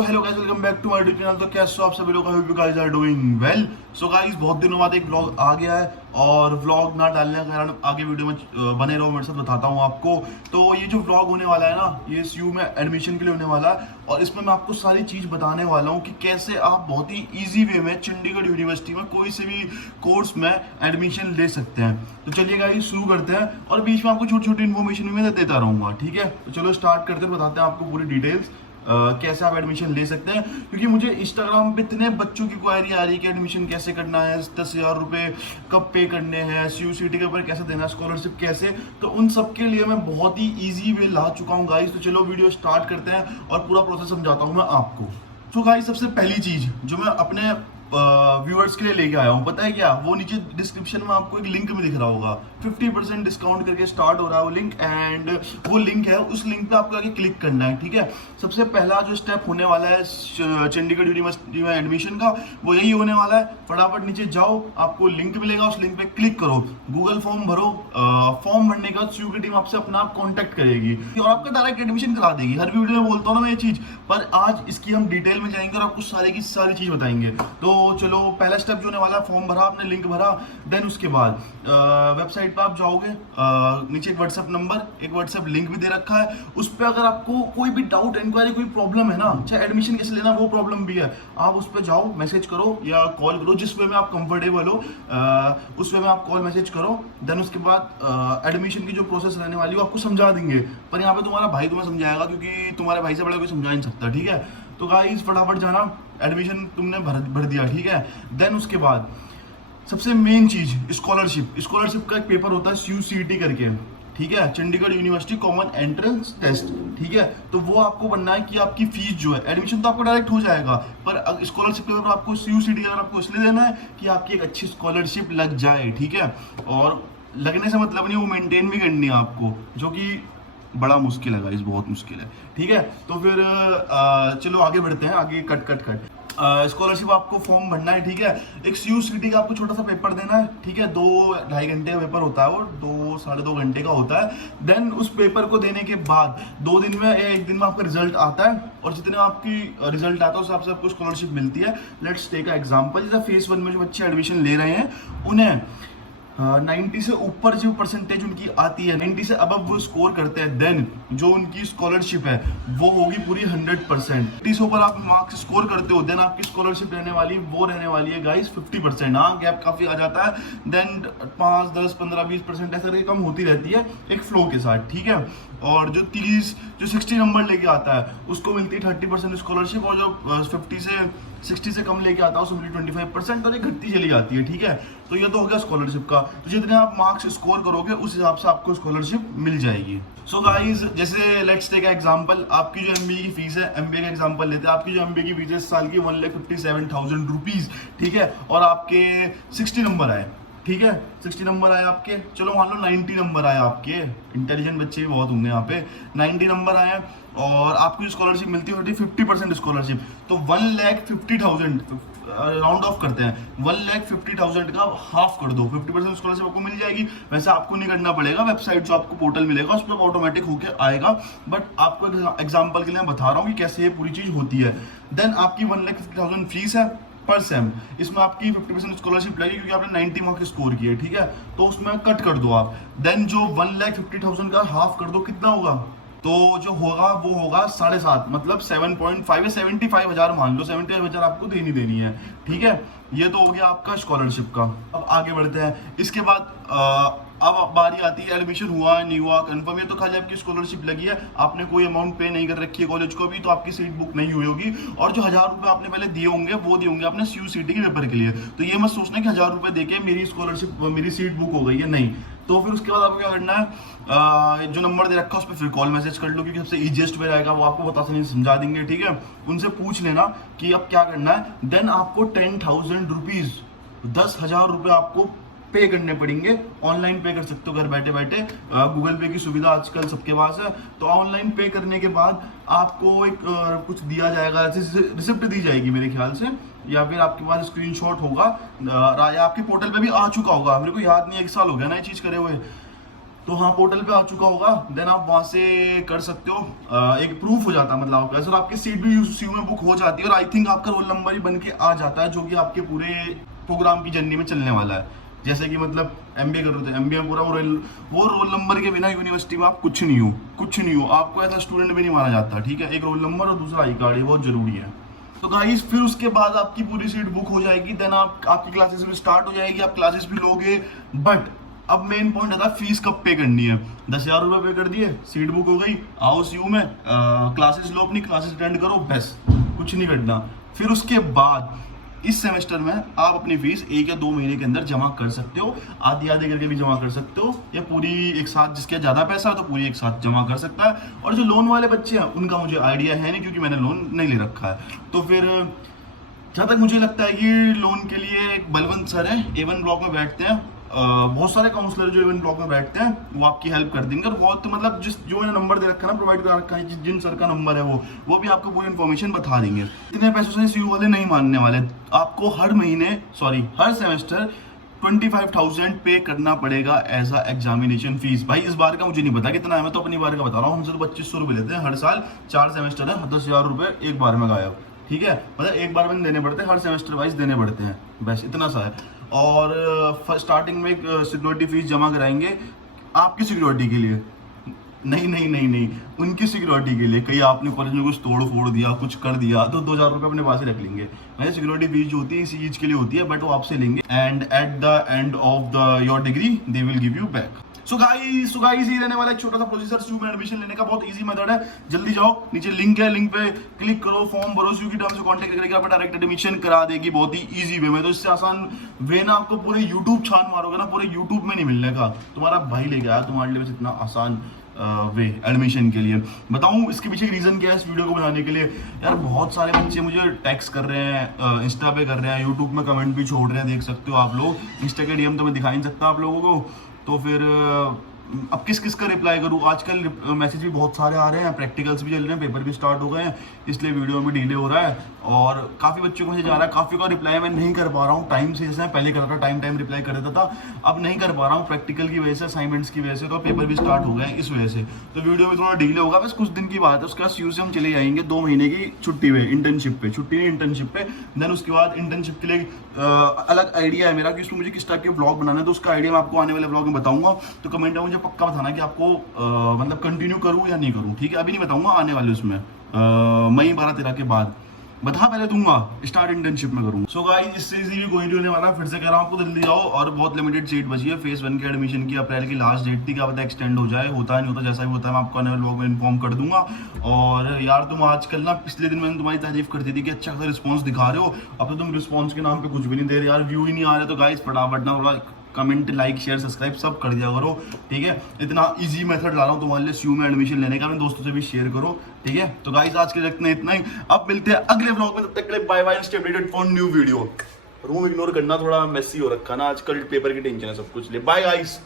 Hello guys, welcome back to my YouTube channel. तो कैसे हो आप सभी लोग? I hope you guys are doing well. So guys, बहुत दिनों बाद एक व्लॉग आ गया है और व्लॉग ना डालने का कारण आगे वीडियो में बने रहो, मेरे साथ बताता हूँ आपको। तो ये जो व्लॉग होने वाला है ना, ये एसयू में एडमिशन के लिए होने वाला है और इसमें मैं आपको सारी चीज़ बताने वाला हूँ कि कैसे आप बहुत ही ईजी वे में चंडीगढ़ यूनिवर्सिटी में कोई से भी कोर्स में एडमिशन ले सकते हैं। तो चलिए गाइस शुरू करते हैं और बीच में आपको छोटी छोटी इन्फॉर्मेशन भी मैं देता रहूँगा, ठीक है? तो चलो स्टार्ट करते हैं, बताते हैं आपको पूरी डिटेल्स कैसे आप एडमिशन ले सकते हैं। क्योंकि मुझे इंस्टाग्राम पे इतने बच्चों की क्वायरी आ रही है कि एडमिशन कैसे करना है, 10,000 रुपये कब पे करने हैं, CUCT के ऊपर कैसे देना है, स्कॉलरशिप कैसे, तो उन सब के लिए मैं बहुत ही ईजी वे ला चुका हूँ गाइस। तो चलो वीडियो स्टार्ट करते हैं और पूरा प्रोसेस समझाता हूँ मैं आपको। तो गाइस, सबसे पहली चीज़ जो मैं अपने व्यूअर्स के लिए लेके आया हूँ, पता है क्या? वो नीचे डिस्क्रिप्शन में आपको एक लिंक में दिख रहा होगा, 50% डिस्काउंट करके स्टार्ट हो रहा है वो लिंक। एंड वो लिंक है, उस लिंक पे आपको आगे क्लिक करना है, ठीक है? सबसे पहला जो स्टेप होने वाला है चंडीगढ़ यूनिवर्सिटी में एडमिशन का, वो यही होने वाला है। फटाफट नीचे जाओ, आपको लिंक मिलेगा, उस लिंक पे क्लिक करो, गूगल फॉर्म भरो। फॉर्म भरने के बाद CU की टीम आपसे अपना आप कॉन्टैक्ट करेगी और आपका डायरेक्ट एडमिशन करा देगी। हर वीडियो में बोलता हूँ ना मैं ये चीज़, पर आज इसकी हम डिटेल में जाएंगे और आपको सारी की सारी चीज़ बताएंगे। तो चलो, पहला स्टेप जो होने वाला है, फॉर्म भरा आपने, लिंक भरा, देन उसके बाद वेबसाइट पे आप जाओगे। नीचे एक व्हाट्सएप नंबर, एक व्हाट्सएप लिंक भी दे रखा है। उस पर अगर आपको कोई भी डाउट, इंक्वायरी, कोई प्रॉब्लम है ना, चाहे एडमिशन कैसे लेना वो प्रॉब्लम भी है, आप उस पर जाओ, मैसेज करो या कॉल करो, जिस वे में आप कंफर्टेबल हो उस वे में आप कॉल मैसेज करो। देन उसके बाद एडमिशन की जो प्रोसेस रहने वाली है वो आपको समझा देंगे। पर यहाँ पे तुम्हारा भाई तुम्हें समझाएगा, क्योंकि तुम्हारे भाई से बड़ा कोई समझा नहीं सकता, ठीक है? तो गाइस फटाफट जाना, एडमिशन तुमने भर दिया, ठीक है? देन उसके बाद सबसे मेन चीज, स्कॉलरशिप का एक पेपर होता है CUCT करके, ठीक है? Chandigarh university common entrance test, ठीक है? तो वो आपको बनना है कि आपकी फीस जो है, एडमिशन तो आपको डायरेक्ट हो जाएगा, पर स्कॉलरशिप के पेपर आपको CUCT का आपको इसलिए देना है कि आपकी एक अच्छी स्कॉलरशिप लग जाए, ठीक है? और लगने से मतलब नहीं, वो मेंटेन भी करनी है आपको, जो कि बड़ा मुश्किल है गाइस, बहुत मुश्किल है, ठीक है? तो फिर चलो आगे बढ़ते हैं, आगे कट स्कॉलरशिप आपको फॉर्म भरना है, ठीक है? एक CUCT का आपको छोटा सा पेपर देना है, ठीक है? 2-2.5 घंटे का पेपर होता है और 2-2.5 घंटे का होता है। देन उस पेपर को देने के बाद 2 दिन में या 1 दिन में आपका रिजल्ट आता है और जितने आपकी रिजल्ट आता है उस हिसाब से आपको स्कॉलरशिप मिलती है। लेट्स टेक अ एग्जांपल, जैसे फेज 1 में जो बच्चे एडमिशन ले रहे हैं उन्हें 90 से ऊपर जो परसेंटेज उनकी आती है, 90 से अबव वो स्कोर करते हैं, देन जो उनकी स्कॉलरशिप है वो होगी पूरी 100%। 90 से ऊपर आप मार्क्स स्कोर करते हो, देन आपकी स्कॉलरशिप रहने वाली वो रहने वाली है गाइस 50%। हाँ, गैप काफी आ जाता है, देन 5, 10, 15, 20% ऐसा करके कम होती रहती है एक फ्लो के साथ, ठीक है? और जो 60 नंबर लेके आता है उसको मिलती है 30% स्कॉलरशिप, और जो 60 से कम लेके आता है उसको मिलती है 25%, और ये घटती चली जाती है, ठीक है? तो ये तो हो गया स्कॉलरशिप का। तो जितने आप मार्क्स स्कोर करोगे उस हिसाब से आपको स्कॉलरशिप मिल जाएगी। सो गाइस, जैसे लेट्स टेक एग्जांपल, आपकी जो MBA की फीस है, MBA का एग्जांपल लेते हैं, आपकी जो MBA की फीस है इस साल की 1,57,000 रुपीज, ठीक है? और आपके 60 नंबर आए, ठीक है? 60 नंबर आए आपके, चलो मान लो 90 नंबर आए आपके, इंटेलिजेंट बच्चे भी बहुत होंगे यहाँ पे। 90 नंबर आए और आपकी स्कॉलरशिप मिलती है 50% स्कॉलरशिप, तो 1,50,000 राउंड ऑफ करते हैं, 1,50,000 का हाफ कर दो, 50% स्कॉलरशिप आपको मिल जाएगी। वैसे आपको नहीं करना पड़ेगा, वेबसाइट जो आपको पोर्टल मिलेगा उस पर ऑटोमेटिक होकर आएगा, बट आपको एग्जाम्पल के लिए मैं बता रहा हूँ कि कैसे ये पूरी चीज होती है। देन आपकी 1,50,000 फीस है पर सेम, इसमें आपकी 50% स्कॉलरशिप लगेगी क्योंकि आपने 90 मार्क्स स्कोर किए, ठीक है? तो उसमें कट कर दो आप, देन जो 1,50,000 का हाफ कर दो, कितना होगा? तो जो होगा वो होगा 7.5, मतलब 7.5 या 75,000 मान लो, 75,000 आपको देनी है, ठीक है? ये तो हो गया आपका स्कॉलरशिप का। अब आगे बढ़ते हैं, इसके बाद अब बारी आती है एडमिशन हुआ नहीं हुआ कंफर्म, ये तो खाली आपकी स्कॉलरशिप लगी है, आपने कोई अमाउंट पे नहीं कर रखी है कॉलेज को भी, तो आपकी सीट बुक नहीं हुई होगी। और जो 1,000 रुपये आपने पहले दिए होंगे वो दिए होंगे आपने CUCT के पेपर के लिए। तो ये मत सोचना कि 1,000 रुपये देके मेरी स्कॉलरशिप, मेरी सीट बुक हो गई है, नहीं। तो फिर उसके बाद आपको क्या करना है, जो नंबर दे रखा है उस पर फिर कॉल मैसेज कर लो, क्योंकि सबसे ईजिएस्ट वे रहेगा, वो आपको बता नहीं समझा देंगे, ठीक है? उनसे पूछ लेना कि अब क्या करना है। देन आपको 10,000 रुपीज, 10,000 रुपये आपको पे करने पड़ेंगे। ऑनलाइन पे कर सकते हो घर बैठे बैठे, गूगल पे की सुविधा आजकल सबके पास है। तो ऑनलाइन पे करने के बाद आपको एक कुछ दिया जाएगा, रिसिप्ट दी जाएगी मेरे ख्याल से, या फिर आपके पास स्क्रीनशॉट होगा या आपके पोर्टल पे भी आ चुका होगा, मेरे को याद नहीं, 1 साल हो गया ना ये चीज़ करे हुए। तो हाँ पोर्टल पे आ चुका होगा, देन आप वहां से कर सकते हो। एक प्रूफ हो जाता है मतलब आपका, सर आपकी सीट भी यूसीयू में बुक हो जाती है और आई थिंक आपका रोल नंबर ही बन के आ जाता है, जो कि आपके पूरे प्रोग्राम की जर्नी में चलने वाला है। जैसे कि मतलब एमबीए कर रहे थे, एमबीए पूरा वो रोल नंबर के बिना यूनिवर्सिटी में आप कुछ नहीं हो, कुछ नहीं हो, आपको ऐसा स्टूडेंट भी नहीं माना जाता, ठीक है। एक रोल नंबर और दूसरा आई कार्ड, ये बहुत जरूरी है। तो गाइस फिर उसके बाद आपकी पूरी सीट बुक हो जाएगी, देन आपकी क्लासेस भी स्टार्ट हो जाएगी, आप क्लासेस भी लोगे। बट अब मेन पॉइंट आता है फीस कब पे करनी है। 10,000 रुपये पे कर दिए, सीट बुक हो गई, आओ सीयू में, क्लासेस लो, अपनी क्लासेस अटेंड करो, बस कुछ नहीं करना। फिर उसके बाद इस सेमेस्टर में आप अपनी फीस 1 या 2 महीने के अंदर जमा कर सकते हो, आधी आधी करके भी जमा कर सकते हो, या पूरी एक साथ, जिसके ज़्यादा पैसा है तो पूरी एक साथ जमा कर सकता है। और जो लोन वाले बच्चे हैं उनका मुझे आइडिया है नहीं, क्योंकि मैंने लोन नहीं ले रखा है। तो फिर जहाँ तक मुझे लगता है कि लोन के लिए एक बलवंत सर है, A1 ब्लॉक में बैठते हैं, बहुत सारे काउंसलर जो A1 ब्लॉक में बैठते हैं वो आपकी हेल्प कर देंगे। और बहुत मतलब जो मैंने नंबर दे रखा है ना, प्रोवाइड कर रखा है, जिन सर का नंबर है वो भी आपको पूरी इन्फॉर्मेशन बता देंगे। इतने पैसों से सीयू वाले नहीं मानने वाले, आपको हर सेमेस्टर 25,000 पे करना पड़ेगा एज अ एग्जामिनेशन फीस। भाई इस बार का मुझे नहीं पता कितना है, मैं तो अपनी बार का बता रहा हूँ। हमसे तो 2,500 रुपये लेते हैं हर साल, 4 सेमेस्टर है, 10,000 रुपये एक बार में गायब, ठीक है। मतलब एक बार में देने पड़ते हैं, हर सेमेस्टर वाइज देने पड़ते हैं, बस इतना सा है। और स्टार्टिंग में एक सिक्योरिटी फीस जमा कराएंगे आपकी सिक्योरिटी के लिए, नहीं, उनकी सिक्योरिटी के लिए। कहीं आपने कॉलेज में कुछ तोड़ फोड़ दिया, कुछ कर दिया, तो 2,000 रुपये अपने पास ही रख लेंगे। वैसे सिक्योरिटी फीस जो होती है इसी चीज के लिए होती है, बट वो आपसे लेंगे, and at the end of your degree they will give you back. So guys ये रहने वाला एक छोटा सा प्रोसीजर सीयू में एडमिशन लेने का, बहुत इजी मेथड है। जल्दी जाओ, नीचे लिंक है, लिंक पे क्लिक करो, फॉर्म भरो, सीयू की टर्म से कांटेक्ट करके आप डायरेक्ट एडमिशन करा देगी, बहुत ही इजी वे में। तो इससे आसान वे ना आपको पूरे यूट्यूब छान मारोगे ना, पूरे यूट्यूब में नहीं मिलने का। तुम्हारा भाई लेके आया तुम्हारे लिए बस इतना आसान वे एडमिशन के लिए। बताऊं इसके पीछे रीजन क्या है इस वीडियो को बनाने के लिए? यार बहुत सारे बच्चे मुझे टैक्स कर रहे हैं, इंस्टा पे कर रहे हैं, यूट्यूब में कमेंट भी छोड़ रहे हैं, देख सकते हो आप लोग। इंस्टा के डीएम तो मैं दिखा नहीं सकता आप लोगों को, तो फिर अब किस का रिप्लाई करूँ? आजकल मैसेज भी बहुत सारे आ रहे हैं, प्रैक्टिकल्स भी चल रहे हैं, पेपर भी स्टार्ट हो गए हैं, इसलिए वीडियो में डिले हो रहा है। और काफ़ी बच्चों को मैसेज आ रहा है, काफ़ी का रिप्लाई मैं नहीं कर पा रहा हूँ टाइम से, जैसे मैं पहले करता था, टाइम रिप्लाई कर देता था, अब नहीं कर पा रहा हूँ प्रैक्टिकल की वजह से, असाइनमेंट्स की वजह से, तो पेपर भी स्टार्ट हो गए हैं इस वजह से। तो वीडियो में थोड़ा डिले होगा, बस कुछ दिन की बात है। उसके बाद सीयू से हम चले जाएंगे 2 महीने की छुट्टी पे, इंटर्नशिप पे। देन उसके बाद इंटर्नशिप के लिए अलग आइडिया है मेरा कि उसमें मुझे किस टाइप के ब्लॉग बनाना है, तो उसका आइडिया मैं आपको आने वाले ब्लॉग में बताऊंगा। तो कमेंट में मुझे पक्का बताना कि आपको मतलब कंटिन्यू करूं या नहीं करूं, ठीक है। अभी नहीं बताऊंगा, आने वाले उसमें मई 12-13 के बाद बता पहले दूंगा, स्टार्ट इंटर्नशिप में करूंगा। सो गाइस इससे इजी भी कोई नहीं होने वाला, फिर से कह रहा हूं आपको जल्दी जाओ, और बहुत लिमिटेड सीट बची है। फेज 1 के एडमिशन की अप्रैल की लास्ट डेट थी, क्या पता एक्सटेंड हो जाए, होता है नहीं होता, जैसा भी होता है मैं आपको आने वाले ब्लॉग में इन्फॉर्म कर दूंगा। और यार तुम आजकल ना, पिछले दिन मैंने तुम्हारी तारीफ करती थी कि अच्छा खासा रिस्पॉन्स दिखा रहे हो, अब तो तुम रिस्पॉन्स के नाम पे कुछ भी नहीं दे रहे यार, व्यू ही नहीं आ रहे। तो गाइस फटाफट ना थोड़ा कमेंट, लाइक, शेयर, सब्सक्राइब सब कर दिया करो, ठीक है। इतना इजी मेथड ला रहा हूँ तुम्हारे लिए सीयू में एडमिशन लेने का, अपने दोस्तों से भी शेयर करो, ठीक है। तो गाइस आज के लिए इतना ही, अब मिलते हैं अगले व्लॉग में, तब तक के लिए bye bye, stay updated for new video. Room ignore करना, थोड़ा मेसी हो रखा ना आजकल, पेपर की टेंशन है सब कुछ, ले बाय गाइस।